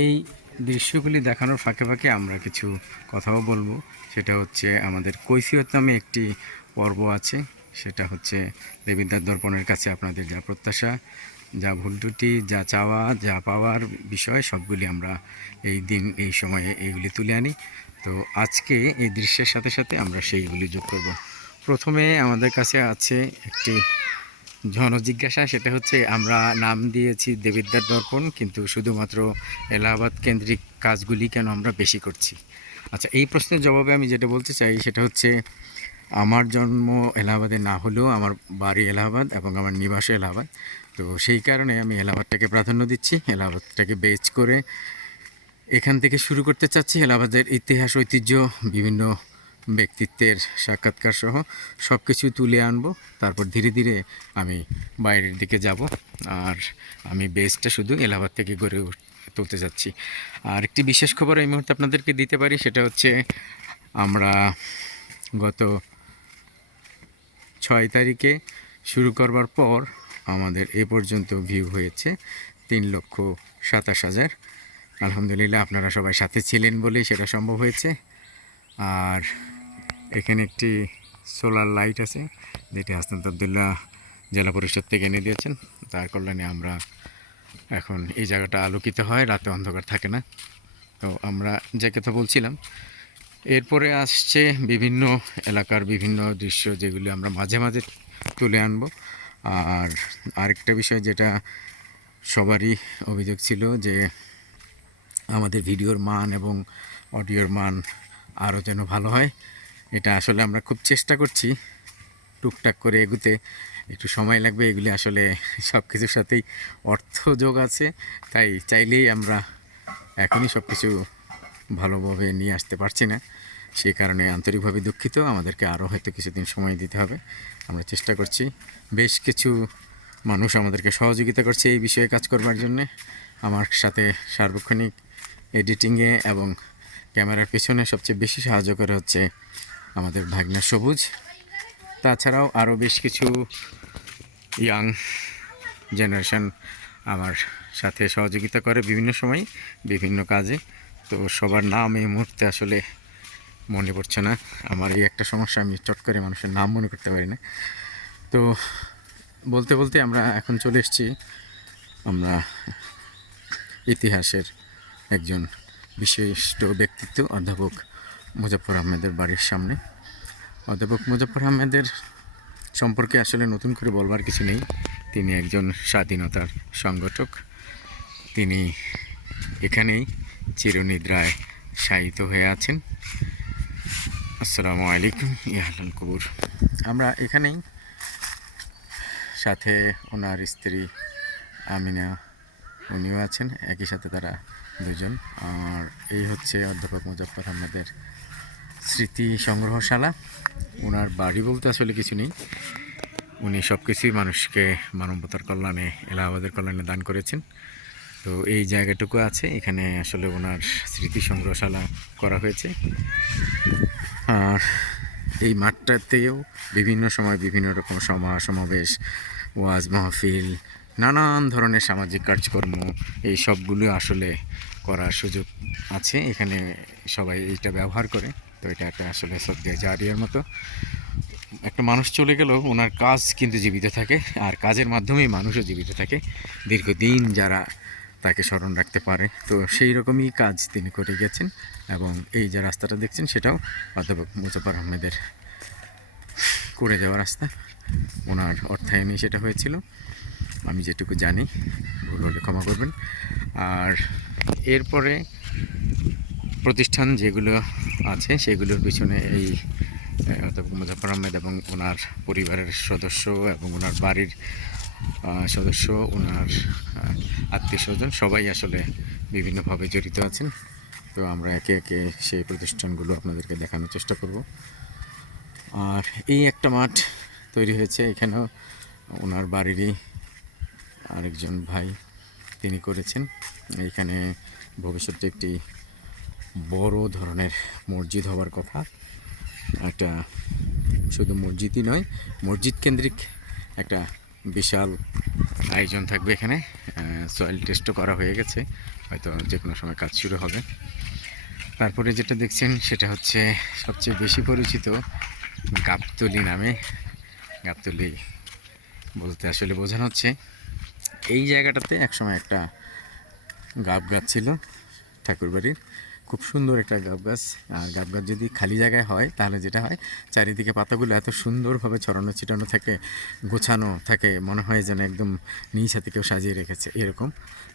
এই দৃশ্যগুলি দেখানোর ফাঁকে ফাঁকে আমরা কিছু কথাও বলবো। সেটা হচ্ছে আমাদের কৈফিয়ত নামে একটি পর্ব আছে। সেটা হচ্ছে দেবিদ্বার দর্পণের কাছে আপনাদের যা প্রত্যাশা, যা ভুল ত্রুটি, যা চাওয়া, যা পাওয়ার বিষয়, সবগুলি আমরা এই দিন এই সময়ে এইগুলি তুলে আনি। তো আজকে এই দৃশ্যের সাথে সাথে আমরা সেইগুলি যোগ করব। প্রথমে আমাদের কাছে আছে একটি জনজিজ্ঞাসা। সেটা হচ্ছে আমরা নাম দিয়েছি দেবিদ্বার দর্পণ, কিন্তু শুধুমাত্র এলাহাবাদ কেন্দ্রিক কাজগুলি কেন আমরা বেশি করছি? আচ্ছা, এই প্রশ্নের জবাবে আমি যেটা বলতে চাই সেটা হচ্ছে আমার জন্ম এলাহাবাদে না হলেও আমার বাড়ি এলাহাবাদ এবং আমার নিবাসও এলাহাবাদ। তো সেই কারণে আমি এলাহাবাদটাকে প্রাধান্য দিচ্ছি, এলাহাবাদটাকে বেচ করে এখান থেকে শুরু করতে চাচ্ছি। এলাহাবাদের ইতিহাস, ঐতিহ্য, বিভিন্ন ব্যক্তিত্বের সাক্ষাৎকার সহ সব কিছু তুলে আনবো। তারপর ধীরে ধীরে আমি বাইরের দিকে যাব। আর আমি বেসটা শুধু এলাহাবাদ থেকে গড়ে তুলতে যাচ্ছি। আর একটি বিশেষ খবর এই মুহূর্তে আপনাদেরকে দিতে পারি, সেটা হচ্ছে আমরা গত 6 তারিখে শুরু করবার পর আমাদের এ পর্যন্ত ভিউ হয়েছে 3,27,000। আলহামদুলিল্লাহ, আপনারা সবাই সাথে ছিলেন বলেই সেটা সম্ভব হয়েছে। আর এখানে একটি সোলার লাইট আছে, যেটি হাসনাত আবদুল্লাহ জেলা পরিষদ থেকে এনে দিয়েছেন। তার কল্যাণে আমরা এখন এই জায়গাটা আলোকিত হয়, রাতে অন্ধকার থাকে না। তো আমরা যে কথা বলছিলাম, এরপরে আসছে বিভিন্ন এলাকার বিভিন্ন দৃশ্য, যেগুলি আমরা মাঝে মাঝে তুলে আনবো। আর আরেকটা বিষয় যেটা সবারই অভিযোগ ছিল, যে আমাদের ভিডিওর মান এবং অডিওর মান আরও যেন ভালো হয়। এটা আসলে আমরা খুব চেষ্টা করছি টুকটাক করে এগুতে, একটু সময় লাগবে। এগুলি আসলে সব কিছুর সাথেই অর্থ যোগ আছে, তাই চাইলেই আমরা এখনই সব কিছু ভালোভাবে নিয়ে আসতে পারছি না। সেই কারণে আন্তরিকভাবে দুঃখিত, আমাদেরকে আরও হয়তো কিছুদিন সময় দিতে হবে। আমরা চেষ্টা করছি। বেশ কিছু মানুষ আমাদেরকে সহযোগিতা করছে এই বিষয়ে কাজ করবার জন্যে। আমার সাথে সার্বক্ষণিক এডিটিংয়ে এবং ক্যামেরার পেছনে সবচেয়ে বেশি সাহায্য করে হচ্ছে আমাদের ভাগনা সবুজ। তাছাড়াও আরও বেশ কিছু ইয়াং জেনারেশন আমার সাথে সহযোগিতা করে বিভিন্ন সময় বিভিন্ন কাজে। তো সবার নাম এই মুহূর্তে আসলে মনে পড়ছে না। আমার এই একটা সমস্যা, আমি চট করে মানুষের নাম মনে করতে পারি না। তো বলতে বলতে আমরা এখন চলে এসেছি আমরা ইতিহাসের একজন বিশিষ্ট ব্যক্তিত্ব অধ্যাপক মুজফ্ফর আহমেদের বাড়ির সামনে। অধ্যাপক মুজফ্ফর আহমেদের সম্পর্কে আসলে নতুন করে বলবার কিছু নেই। তিনি একজন স্বাধীনতার সংগঠক। তিনি এখানেই চিরনিদ্রায় শায়িত হয়ে আছেন। আসসালামু আলাইকুম ইয়াহলাল কবুর। আমরা এখানেই, সাথে ওনার স্ত্রী আমিনা, উনিও আছেন, একই সাথে তারা দুজন। আর এই হচ্ছে অধ্যাপক মুজফ্ফর আহমেদের স্মৃতি সংগ্রহশালা। ওনার বাড়ি বলতে আসলে কিছু নেই, উনি সব কিছুই মানুষকে মানবতার কল্যাণে, এলাহাবাদের কল্যাণে দান করেছেন। তো এই জায়গাটুকু আছে, এখানে আসলে ওনার স্মৃতি সংগ্রহশালা করা হয়েছে। আর এই মাঠটাতেও বিভিন্ন সময় বিভিন্ন রকম সমাবেশ, ওয়াজ মাহফিল, নানান ধরনের সামাজিক কার্যক্রম, এই সবগুলো আসলে করার সুযোগ আছে। এখানে সবাই এইটা ব্যবহার করে। তো এটা একটা আসলে সদকা জারিয়ার মতো। একটা মানুষ চলে গেলেও ওনার কাজ কিন্তু জীবিত থাকে, আর কাজের মাধ্যমেই মানুষও জীবিত থাকে দীর্ঘদিন, যারা তাকে স্মরণ রাখতে পারে। তো সেই রকমই কাজ তিনি করে গেছেন। এবং এই যে রাস্তাটা দেখছেন, সেটাও অধ্যাপক মুজফ্ফর আহমেদের করে যাওয়া রাস্তা। ওনার অর্থায়নেই সেটা হয়েছিল, আমি যেটুকু জানি, ভুল হলে ক্ষমা করবেন। আর এরপরে প্রতিষ্ঠান যেগুলো আছে সেগুলোর পিছনে এই অধ্যাপক মুজফ্ফর আহমেদ এবং ওনার পরিবারের সদস্য এবং ওনার বাড়ির সদস্য, ওনার আত্মীয় স্বজন সবাই আসলে বিভিন্নভাবে জড়িত আছেন। তো আমরা একে একে সেই প্রতিষ্ঠানগুলো আপনাদেরকে দেখানোর চেষ্টা করব। আর এই একটা মাঠ তৈরি হয়েছে, এখানেও ওনার বাড়িরই আরেকজন ভাই তিনি করেছেন। এইখানে ভবিষ্যতে একটি বড় ধরনের মসজিদ হওয়ার কথা। একটা শুধু মসজিদই নয়, মসজিদ কেন্দ্রিক একটা বিশাল আয়োজন থাকবে এখানে। সয়েল টেস্টও করা হয়ে গেছে, হয়তো যে কোনো সময় কাজ শুরু হবে। তারপরে যেটা দেখছেন সেটা হচ্ছে সবচেয়ে বেশি পরিচিত গাবতলী নামে। গাবতলী বলতে আসলে বোঝানো হচ্ছে এই জায়গাটাতে একসময় একটা গাব গাছ ছিল ঠাকুরবাড়ির, খুব সুন্দর একটা গাব গাছ। আর গাব গাছ যদি খালি জায়গায় হয় তাহলে যেটা হয়, চারিদিকে পাতাগুলো এত সুন্দরভাবে ছড়ানো ছিটানো থাকে, গোছানো থাকে, মনে হয় যেন একদম নিজ হাতে কেউ সাজিয়ে রেখেছে এরকম।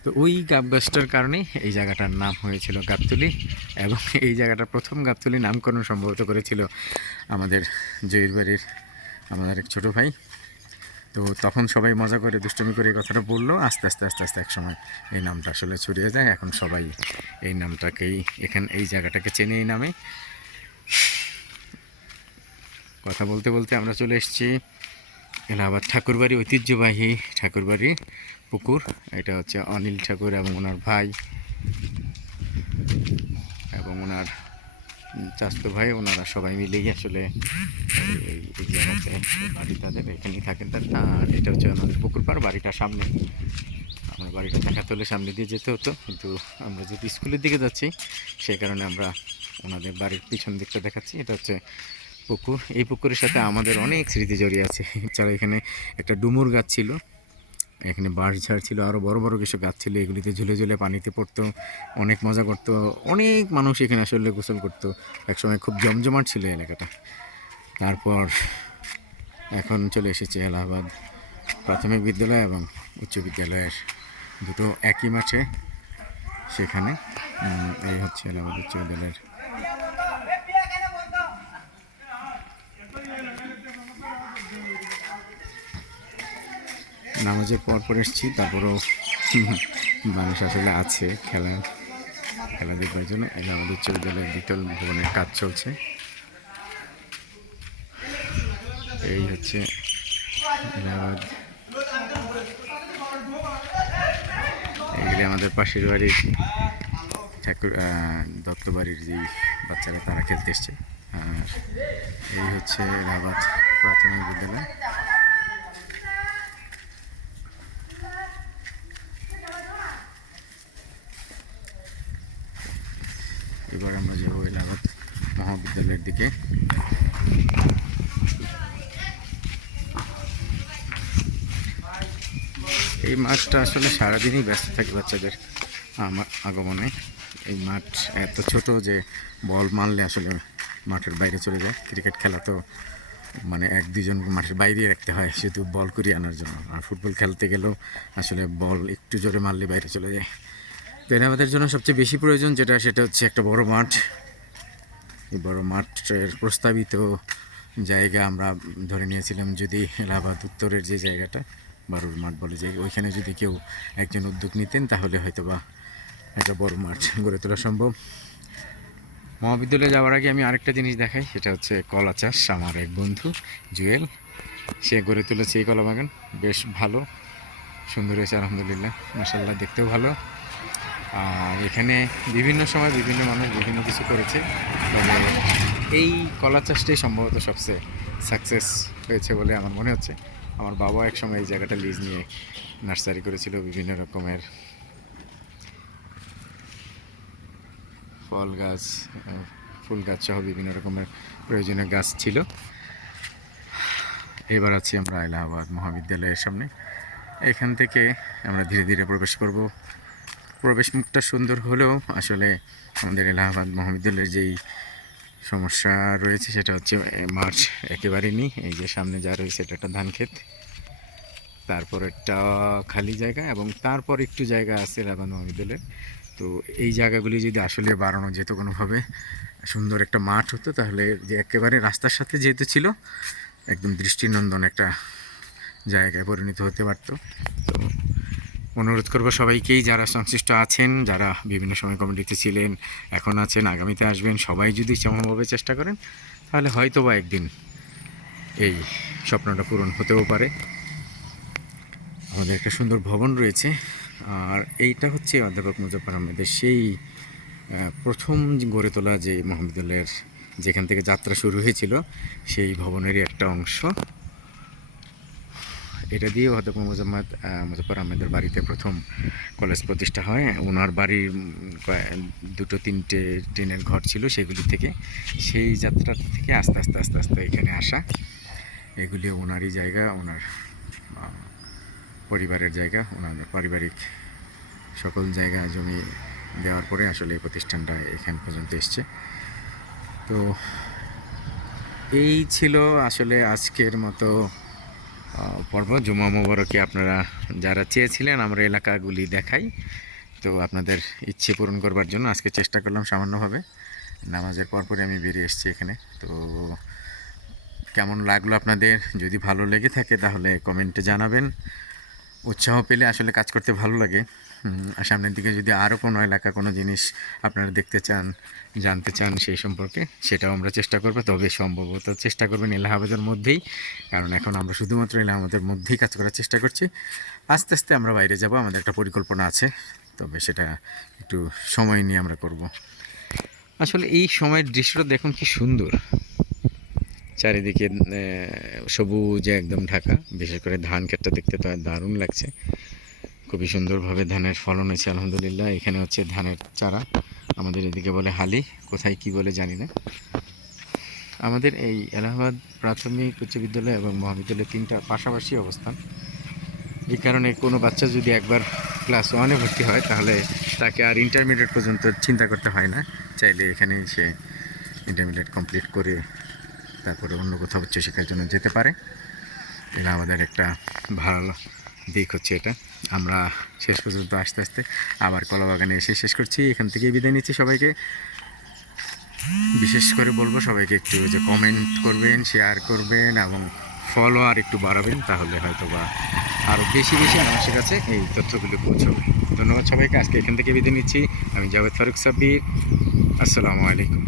তো ওই গাব গাছটার কারণে এই জায়গাটার নাম হয়েছিল গাবতলী। এবং এই জায়গাটার প্রথম গাবতলী নামকরণ সম্ভবত করেছিল আমাদের জয়ীর বাড়ির আমাদের এক ছোটো ভাই। তো তখন সবাই মজা করে দুষ্টুমি করে এই কথাটা বললো, আস্তে আস্তে আস্তে আস্তে এক সময় এই নামটা আসলে ছড়িয়ে যায়। এখন সবাই এই নামটাকেই এই জায়গাটাকে চেনে এই নামে। কথা বলতে বলতে আমরা চলে এসেছি এলাহাবাদ ঠাকুরবাড়ি, ঐতিহ্যবাহী ঠাকুরবাড়ি পুকুর। এটা হচ্ছে অনিল ঠাকুর এবং ওনার ভাই এবং ওনার চাচাতো ভাই, ওনারা সবাই মিলেই আসলে এই জায়গাতে বাড়ি তাদের, এখানেই থাকেন তার। আর এটা হচ্ছে আমাদের পুকুর পাড়, বাড়িটার সামনে। আমার বাড়িটা দেখাতে হলে সামনে দিয়ে যেতে হতো, কিন্তু আমরা যেহেতু স্কুলের দিকে যাচ্ছি সেই কারণে আমরা ওনাদের বাড়ির পিছন দিকটা দেখাচ্ছি। এটা হচ্ছে পুকুর। এই পুকুরের সাথে আমাদের অনেক স্মৃতি জড়িয়ে আছে। এছাড়া এখানে একটা ডুমুর গাছ ছিল, এখানে বাঁশঝাড় ছিল, আরও বড় বড় কিছু গাছ ছিল, এগুলিতে ঝুলে ঝুলে পানিতে পড়তো, অনেক মজা করতো। অনেক মানুষ এখানে আসলে গোসল করতো, একসময় খুব জমজমাট ছিল এলাকাটা। তারপর এখন চলে এসেছে এলাহাবাদ প্রাথমিক বিদ্যালয় এবং উচ্চ বিদ্যালয়ের দুটো একই মাঠে, সেখানে। এই হচ্ছে এলাহাবাদ উচ্চ বিদ্যালয়ের নামাজের পর এসেছি। তারপরেও মানুষ আসলে আছে খেলা দেখবার জন্য। এলাহাবাদ উচ্চ বিদ্যালয়ের দ্বিতল ভবনের কাজ চলছে। এই হচ্ছে এলাহাবাদ, এগুলি আমাদের পাশের বাড়ির ঠাকুর দত্ত বাড়ির যে বাচ্চারা তারা খেলতে এসছে। আর এই হচ্ছে এলাহাবাদ প্রাথমিক বিদ্যালয়। এবার আমরা যাবো এলাহাবাদ মহাবিদ্যালয়ের দিকে। এই মাঠটা আসলে সারাদিনই ব্যস্ত থাকে বাচ্চাদের আগমনে। এই মাঠ এত ছোট যে বল মারলে আসলে মাঠের বাইরে চলে যায়। ক্রিকেট খেলা তো মানে এক দুজন মাঠের বাইরেই রাখতে হয় শুধু বল করিয়ে আনার জন্য। আর ফুটবল খেলতে গেলেও আসলে বল একটু জোরে মারলে বাইরে চলে যায়। তো আমাদের জন্য সবচেয়ে বেশি প্রয়োজন সেটা হচ্ছে একটা বড় মাঠ। এই বড় মাঠের প্রস্তাবিত জায়গা আমরা ধরে নিয়েছিলাম, যদি এলাহাবাদ উত্তরের যে জায়গাটা বারুর মাঠ বলে যে, ওইখানে যদি কেউ একজন উদ্যোগ নিতেন তাহলে হয়তো বা একটা বড় মাঠ গড়ে তোলা সম্ভব। মহাবিদ্যালয়ে যাওয়ার আগে আমি আরেকটা জিনিস দেখাই, সেটা হচ্ছে কলা চাষ। আমার এক বন্ধু জুয়েল, সে গড়ে তুলেছে এই কলা বাগান, বেশ ভালো সুন্দর হয়েছে আলহামদুলিল্লাহ, মাশাআল্লাহ, দেখতেও ভালো। আর এখানে বিভিন্ন সময় বিভিন্ন মানুষ বিভিন্ন কিছু করেছে, তবে এই কলা চাষটাই সম্ভবত সবচেয়ে সাকসেস হয়েছে বলে আমার মনে হচ্ছে। আমার বাবা এক সময় এই জায়গাটা লিজ নিয়ে নার্সারি করেছিল, বিভিন্ন রকমের ফল গাছ, ফুল গাছ সহ বিভিন্ন রকমের প্রয়োজনীয় গাছ ছিল। এবার আছি আমরা এলাহাবাদ মহাবিদ্যালয়ের সামনে। এখান থেকে আমরা ধীরে ধীরে প্রবেশ করব। প্রবেশ মুখটা সুন্দর হলেও আসলে আমাদের এলাহাবাদ মহাবিদ্যালয়ের যেই সমস্যা রয়েছে সেটা হচ্ছে মাঠ একেবারে নেই। এই যে সামনে যা রয়েছে এটা একটা ধান ক্ষেত, তারপর একটা খালি জায়গা, এবং তারপর একটু জায়গা আছে এলাহাবাদ মহাবিদ্যালয়ের। তো এই জায়গাগুলি যদি আসলে বাড়ানো যেত কোনোভাবে, সুন্দর একটা মাঠ হতো, তাহলে যে একেবারে রাস্তার সাথে যেহেতু ছিল, একদম দৃষ্টিনন্দন একটা জায়গায় পরিণত হতে পারতো। তো অনুরোধ করবো সবাইকেই, যারা সংশ্লিষ্ট আছেন, যারা বিভিন্ন সময় কমিটিতে ছিলেন, এখন আছেন, আগামীতে আসবেন, সবাই যদি সমভাবে চেষ্টা করেন তাহলে হয়তো বা একদিন এই স্বপ্নটা পূরণ হতেও পারে। আমাদের একটা সুন্দর ভবন রয়েছে, আর এইটা হচ্ছে অধ্যাপক মুজাফফর আহমেদের সেই প্রথম গড়ে তোলা যে মহাবিদ্যালয়ের যেখান থেকে যাত্রা শুরু হয়েছিল সেই ভবনেরই একটা অংশ। এটা দিয়েও অধ্যক্ষ মুজাফফর আহমেদের বাড়িতে প্রথম কলেজ প্রতিষ্ঠা হয়। ওনার বাড়ির দুটো তিনটে টিনের ঘর ছিল, সেগুলি থেকে সেই যাত্রা থেকে আস্তে আস্তে আস্তে আস্তে এখানে আসা। এগুলি ওনারই জায়গা, ওনার পরিবারের জায়গা, ওনার পারিবারিক সকল জায়গা জমি দেওয়ার পরে আসলে এই প্রতিষ্ঠানটা এখান পর্যন্ত এসছে। তো এই ছিল আসলে আজকের মতো পর্ব। জুমা মোবারকে আপনারা যারা চেয়েছিলেন আমরা এলাকাগুলি দেখাই, তো আপনাদের ইচ্ছে পূরণ করবার জন্য আজকে চেষ্টা করলাম সামান্যভাবে। নামাজের পরপরই আমি বেরিয়ে এসেছি এখানে। তো কেমন লাগলো আপনাদের? যদি ভালো লেগে থাকে তাহলে কমেন্টে জানাবেন। উৎসাহ পেলে আসলে কাজ করতে ভালো লাগে। আর সামনের দিকে যদি আরও কোনো এলাকা, কোনো জিনিস আপনারা দেখতে চান, জানতে চান সেই সম্পর্কে, সেটাও আমরা চেষ্টা করবো। তবে সম্ভবত চেষ্টা করবেন এলাহাবাদের মধ্যেই, কারণ এখন আমরা শুধুমাত্র এলাহাবাদের মধ্যেই কাজ করার চেষ্টা করছি। আস্তে আস্তে আমরা বাইরে যাব, আমাদের একটা পরিকল্পনা আছে, তবে সেটা একটু সময় নিয়ে আমরা করব। আসলে এই সময়ের দৃশ্যটা দেখুন কি সুন্দর, চারিদিকে সবুজে একদম ঢাকা। বিশেষ করে ধান ক্ষেতটা দেখতে তো দারুণ লাগছে, খুবই সুন্দরভাবে ধানের ফলন হয়েছে আলহামদুলিল্লাহ। এখানে হচ্ছে ধানের চারা, আমাদের এদিকে বলে হালি, কোথায় কি বলে জানি না। আমাদের এই এলাহাবাদ প্রাথমিক উচ্চ বিদ্যালয় এবং মহাবিদ্যালয় তিনটা পাশাপাশি অবস্থান। এই কারণে কোনো বাচ্চা যদি একবার ক্লাস 1-এ ভর্তি হয় তাহলে তাকে আর ইন্টারমিডিয়েট পর্যন্ত চিন্তা করতে হয় না। চাইলে এখানে সে ইন্টারমিডিয়েট কমপ্লিট করে তারপরে অন্য কোথাও উচ্চশিক্ষার জন্য যেতে পারে। এটা আমাদের একটা ভালো দিক হচ্ছে এটা। আমরা শেষ পর্যন্ত আস্তে আস্তে আবার কলাবাগানে এসে শেষ করছি। এখান থেকে বিদায় নিচ্ছি সবাইকে। বিশেষ করে বলবো সবাইকে একটু যে কমেন্ট করবেন, শেয়ার করবেন এবং ফলোয়ার একটু বাড়াবেন, তাহলে হয়তো বা আরও বেশি বেশি মানুষের কাছে এই তথ্যগুলো পৌঁছবে। ধন্যবাদ সবাইকে। আজকে এখান থেকে বিদায় নিচ্ছি। আমি জাভেদ ফারুক সাব্বির। আসসালামু আলাইকুম।